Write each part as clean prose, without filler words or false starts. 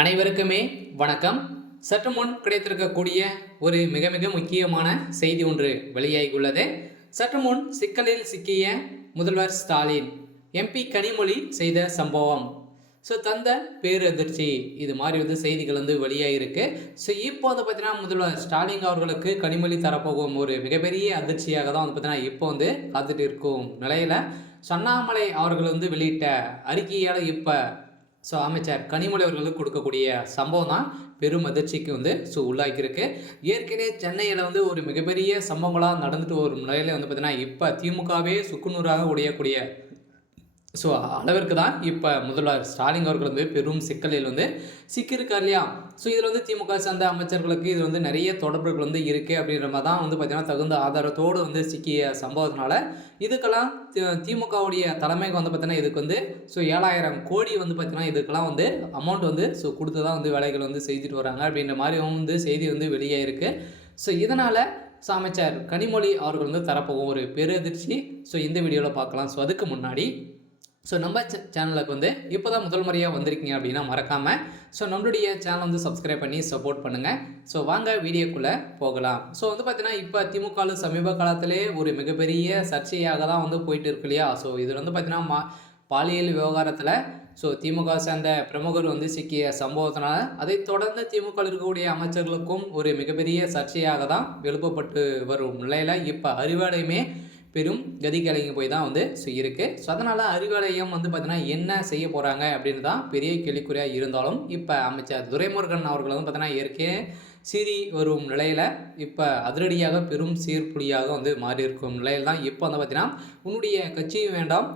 அனைவருக்குமே வணக்கம். சற்று முன் கிடைத்திருக்கக்கூடிய ஒரு மிக மிக முக்கியமான செய்தி ஒன்று வெளியாகியுள்ளது. சற்று முன் சிக்கலில் சிக்கிய முதல்வர் ஸ்டாலின் எம்பி கனிமொழி செய்த சம்பவம் தந்த பேரதிர்ச்சி இது மாதிரி செய்திகள் வெளியாகிருக்கு. இப்போ பார்த்தீங்கன்னா முதல்வர் ஸ்டாலின் அவர்களுக்கு கனிமொழி தரப்போகும் ஒரு மிகப்பெரிய அதிர்ச்சியாக தான் பார்த்தீங்கன்னா இப்போ காத்துட்டு இருக்கும் நிலையில் அண்ணாமலை அவர்கள் வெளியிட்ட அறிக்கையால் இப்போ அமைச்சர் கனிமொழி அவர்களுக்கு கொடுக்கக்கூடிய சம்பவம் தான் பெரும் அதிர்ச்சிக்கு உள்ளாக்கியிருக்கு. ஏற்கனவே சென்னையில் ஒரு மிகப்பெரிய சம்பவங்களாக நடந்துட்டு வரும் நிலையில் பார்த்தீங்கன்னா இப்போ திமுகவே சுக்குநூறாக உடையக்கூடிய அளவிற்கு தான் இப்போ முதல்வர் ஸ்டாலின் அவர்கள் பெரும் சிக்கலில் சிக்கியிருக்கார் இல்லையா. இதில் திமுக சார்ந்த அமைச்சர்களுக்கு இது நிறைய தொடர்புகள் இருக்குது அப்படின்ற மாதிரி தான் பார்த்தீங்கன்னா தகுந்த ஆதாரத்தோடு சிக்கிய சம்பவத்தினால இதுக்கெல்லாம் திமுகவுடைய தலைமைக்கு பார்த்தீங்கன்னா இதுக்கு 7,000 கோடி பார்த்தீங்கன்னா இதுக்கெல்லாம் அமௌண்ட் கொடுத்து தான் வேலைகள் செய்துட்டு வராங்க அப்படின்ற மாதிரி செய்தி வெளியே இருக்குது. இதனால் அமைச்சர் கனிமொழி அவர்கள் தரப்போகும் ஒரு பெருதிர்ச்சி இந்த வீடியோவில் பார்க்கலாம். அதுக்கு முன்னாடி நம்ம சேனலுக்கு இப்போ தான் முதல் முறையாக வந்திருக்கீங்க அப்படின்னா மறக்காமல் நம்மளுடைய சேனல் சப்ஸ்கிரைப் பண்ணி சப்போர்ட் பண்ணுங்கள். வாங்க வீடியோக்குள்ளே போகலாம். பார்த்தீங்கன்னா இப்போ திமுக சமீப காலத்திலே ஒரு மிகப்பெரிய சர்ச்சையாக தான் போயிட்டு இருக்கு இல்லையா. இதில் பார்த்தீங்கன்னா பாலியல் விவகாரத்தில் திமுக சேர்ந்த பிரமுகர் சிக்கிய சம்பவத்தினால அதை தொடர்ந்து திமுக இருக்கக்கூடிய அமைச்சர்களுக்கும் ஒரு மிகப்பெரிய சர்ச்சையாக தான் எழுப்பப்பட்டு வரும் நிலையில் இப்போ அறிவாலயமே பெரும் கதிகலங்கி போய் தான் இருக்குது. அதனால் அறிவாலயம் பார்த்தீங்கன்னா என்ன செய்ய போகிறாங்க அப்படின்னு தான் பெரிய கேள்விக்குறியாக இருந்தாலும் இப்போ அமைச்சர் துரைமுருகன் அவர்கள் பார்த்தீங்கன்னா ஏற்கனவே சீறி வரும் நிலையில் இப்போ அதிரடியாக பெரும் சீர்புலியாக மாறி இருக்கும் நிலையில் தான் இப்போ பார்த்தீங்கன்னா உன்னுடைய கட்சியும் வேண்டாம்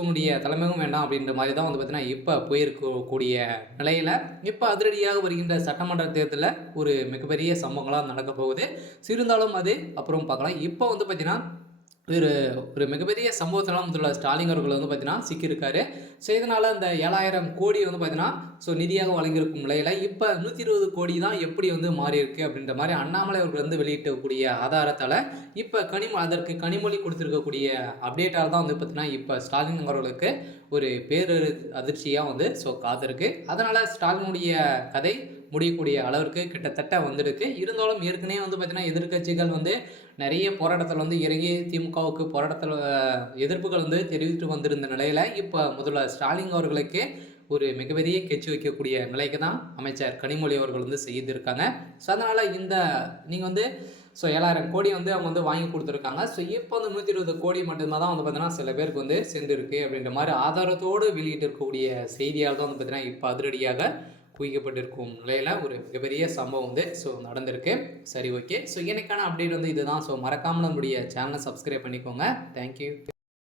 உன்னுடைய தலைமையும் வேண்டாம் அப்படின்ற மாதிரி தான் பார்த்தீங்கன்னா இப்போ போயிருக்கக்கூடிய நிலையில் இப்போ அதிரடியாக வருகின்ற சட்டமன்ற தேர்தலில் ஒரு மிகப்பெரிய சம்பவங்களாக நடக்க போகுது. இருந்தாலும் அது அப்புறம் பார்க்கலாம். இப்போ பார்த்தீங்கன்னா ஒரு மிகப்பெரிய சம்பவத்தெல்லாம் முதல்வர் ஸ்டாலின் அவர்கள் பார்த்தீங்கன்னா சிக்கியிருக்காரு. இதனால் அந்த 7,000 கோடி பார்த்தீங்கன்னா நிதியாக வழங்கியிருக்கும் நிலையில் இப்போ 120 கோடி தான் எப்படி மாறி இருக்கு அப்படின்ற மாதிரி அண்ணாமலை அவர்கள் வெளியிட்டக்கூடிய ஆதாரத்தால் இப்போ அதற்கு கனிமொழி கொடுத்துருக்கக்கூடிய அப்டேட்டால் தான் பார்த்தீங்கன்னா இப்போ ஸ்டாலின் அவர்களுக்கு ஒரு அதிர்ச்சியாக காத்திருக்கு. அதனால் ஸ்டாலினுடைய கதை முடியக்கூடிய அளவிற்கு கிட்டத்தட்ட வந்துருக்கு. இருந்தாலும் ஏற்கனவே பார்த்தீங்கன்னா எதிர்கட்சிகள் நிறைய போராட்டத்தில் இறங்கி திமுகவுக்கு போராட்டத்தில் எதிர்ப்புகள் தெரிவித்து வந்திருந்த நிலையில் இப்போ முதல்வர் ஸ்டாலின் அவர்களுக்கு ஒரு மிகப்பெரிய கட்சி வைக்கக்கூடிய நிலைக்கு தான் அமைச்சர் கனிமொழி அவர்கள் செய்திருக்காங்க. அதனால் இந்த நீங்கள் 7,000 கோடி அவங்க வாங்கி கொடுத்துருக்காங்க. இப்போ 120 கோடி மட்டும்தான் தான் பார்த்தீங்கன்னா சில பேருக்கு சேர்ந்துருக்கு அப்படின்ற மாதிரி ஆதாரத்தோடு வெளியிட்டு இருக்கக்கூடிய செய்தியால் தான் பார்த்தீங்கன்னா இப்போ அதிரடியாக குவிக்கப்பட்டிருக்கும் நிலையில் ஒரு மிகப்பெரிய சம்பவம் நடந்திருக்கு. சரி, ஓகே. எனக்கான அப்டேட் இதுதான். மறக்காமல் நம்முடைய சேனலை சப்ஸ்கிரைப் பண்ணிக்கோங்க. தேங்க்யூ.